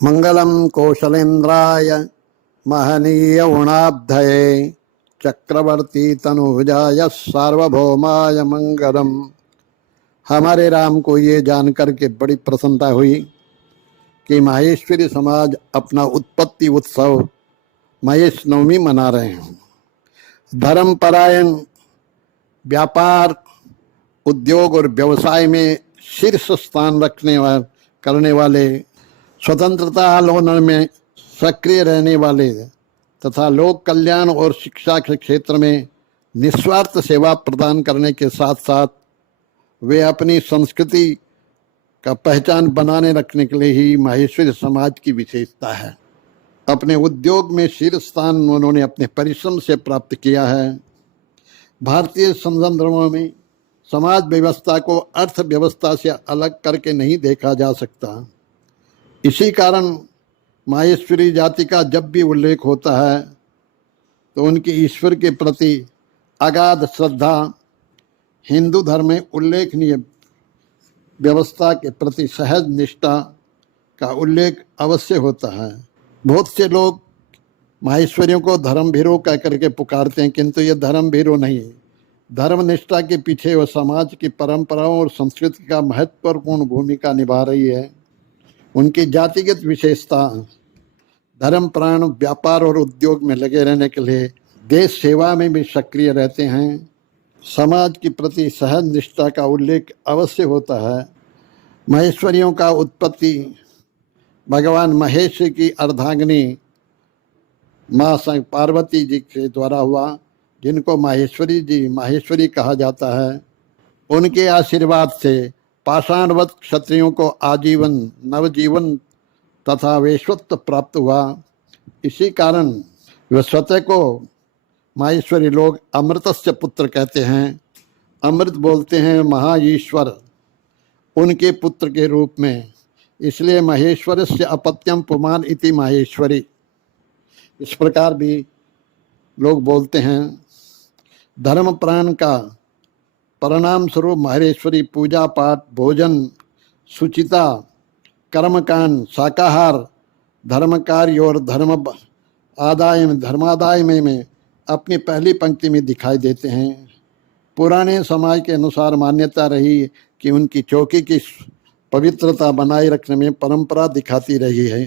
मंगलम कौशलेन्द्राय महनीय गुणाब्धये चक्रवर्ती तनुजाय सार्वभौमाय मंगलम। हमारे राम को ये जानकर के बड़ी प्रसन्नता हुई कि माहेश्वरी समाज अपना उत्पत्ति उत्सव महेश नवमी मना रहे हैं। धर्मपरायण, व्यापार, उद्योग और व्यवसाय में शीर्ष स्थान करने वाले, स्वतंत्रता आंदोलन में सक्रिय रहने वाले तथा लोक कल्याण और शिक्षा के क्षेत्र में निस्वार्थ सेवा प्रदान करने के साथ साथ वे अपनी संस्कृति का पहचान बनाने रखने के लिए ही माहेश्वरी समाज की विशेषता है। अपने उद्योग में शीर्ष स्थान उन्होंने अपने परिश्रम से प्राप्त किया है। भारतीय संदर्भों में समाज व्यवस्था को अर्थव्यवस्था से अलग करके नहीं देखा जा सकता। इसी कारण माहेश्वरी जाति का जब भी उल्लेख होता है तो उनकी ईश्वर के प्रति अगाध श्रद्धा, हिंदू धर्म में उल्लेखनीय व्यवस्था के प्रति सहज निष्ठा का उल्लेख अवश्य होता है। बहुत से लोग माहेश्वरियों को धर्मभीरू कह करके पुकारते हैं, किंतु ये धर्मभीरू नहीं है। धर्मनिष्ठा के पीछे वह समाज की परंपराओं और संस्कृति का महत्वपूर्ण भूमिका निभा रही है। उनकी जातिगत विशेषता धर्मप्राण, व्यापार और उद्योग में लगे रहने के लिए देश सेवा में भी सक्रिय रहते हैं। समाज के प्रति सहज निष्ठा का उल्लेख अवश्य होता है। महेश्वरियों का उत्पत्ति भगवान महेश की अर्धांगिनी माँ पार्वती जी के द्वारा हुआ, जिनको माहेश्वरी कहा जाता है। उनके आशीर्वाद से पाषाणवत क्षत्रियों को आजीवन नवजीवन तथा वेश्वत्व प्राप्त हुआ। इसी कारण वे स्वतः को माहेश्वरी लोग अमृतस्य पुत्र कहते हैं। अमृत बोलते हैं महाईश्वर उनके पुत्र के रूप में, इसलिए महेश्वरस्य अपत्यम पुमान इति माहेश्वरी, इस प्रकार भी लोग बोलते हैं। धर्म प्राण का परिणाम स्वरूप माहेश्वरी पूजा पाठ, भोजन, शुचिता, कर्मकांड, शाकाहार, धर्म कार्य और धर्मादाय में अपनी पहली पंक्ति में दिखाई देते हैं। पुराने समाज के अनुसार मान्यता रही कि उनकी चौकी की पवित्रता बनाए रखने में परंपरा दिखाती रही है।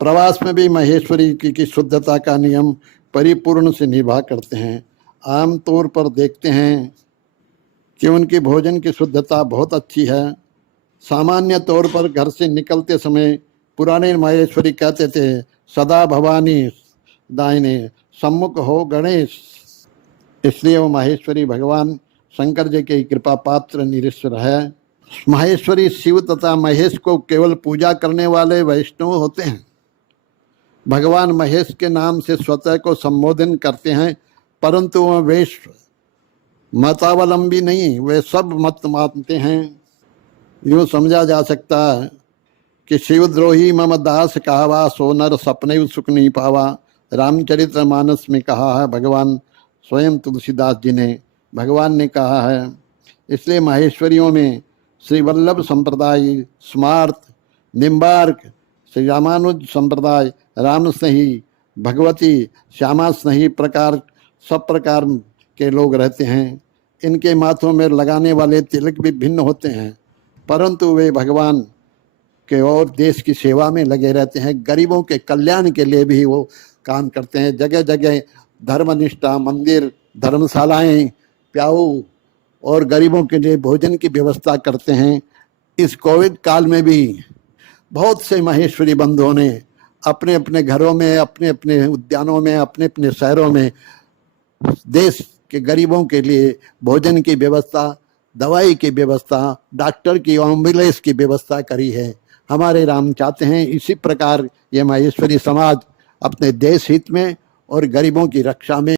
प्रवास में भी महेश्वरी की शुद्धता का नियम परिपूर्ण से निभा करते हैं। आमतौर पर देखते हैं कि उनकी भोजन की शुद्धता बहुत अच्छी है। सामान्य तौर पर घर से निकलते समय पुराने माहेश्वरी कहते थे, सदा भवानी दाहिने सम्मुख हो गणेश। इसलिए वो माहेश्वरी भगवान शंकर जी की कृपा पात्र निरीश्वर है। माहेश्वरी शिव तथा महेश को केवल पूजा करने वाले वैष्णव होते हैं। भगवान महेश के नाम से स्वतः को संबोधन करते हैं, परंतु वह वैश्व मतावलंबी नहीं, वे सब मत मानते हैं। यूँ समझा जा सकता है कि शिवद्रोही मम दास कहावा, सो नर सपने सुख नहीं पावा। रामचरित्र मानस में कहा है भगवान स्वयं तुलसीदास जी ने, भगवान ने कहा है। इसलिए माहेश्वरियों में श्री वल्लभ संप्रदाय, स्मार्त, निम्बार्क, श्री रामानुज संप्रदाय, राम स्नेही, भगवती, श्यामा स्नेही प्रकार सब प्रकार के लोग रहते हैं। इनके माथों में लगाने वाले तिलक भी भिन्न होते हैं, परंतु वे भगवान के और देश की सेवा में लगे रहते हैं। गरीबों के कल्याण के लिए भी वो काम करते हैं। जगह जगह धर्मनिष्ठा, मंदिर, धर्मशालाएं, प्याऊ और गरीबों के लिए भोजन की व्यवस्था करते हैं। इस कोविड काल में भी बहुत से माहेश्वरी बंधुओं ने अपने अपने घरों में, अपने अपने उद्यानों में, अपने अपने शहरों में देश के गरीबों के लिए भोजन की व्यवस्था, दवाई की व्यवस्था, डॉक्टर की, एम्बुलेंस की व्यवस्था करी है। हमारे राम चाहते हैं इसी प्रकार ये माहेश्वरी समाज अपने देश हित में और गरीबों की रक्षा में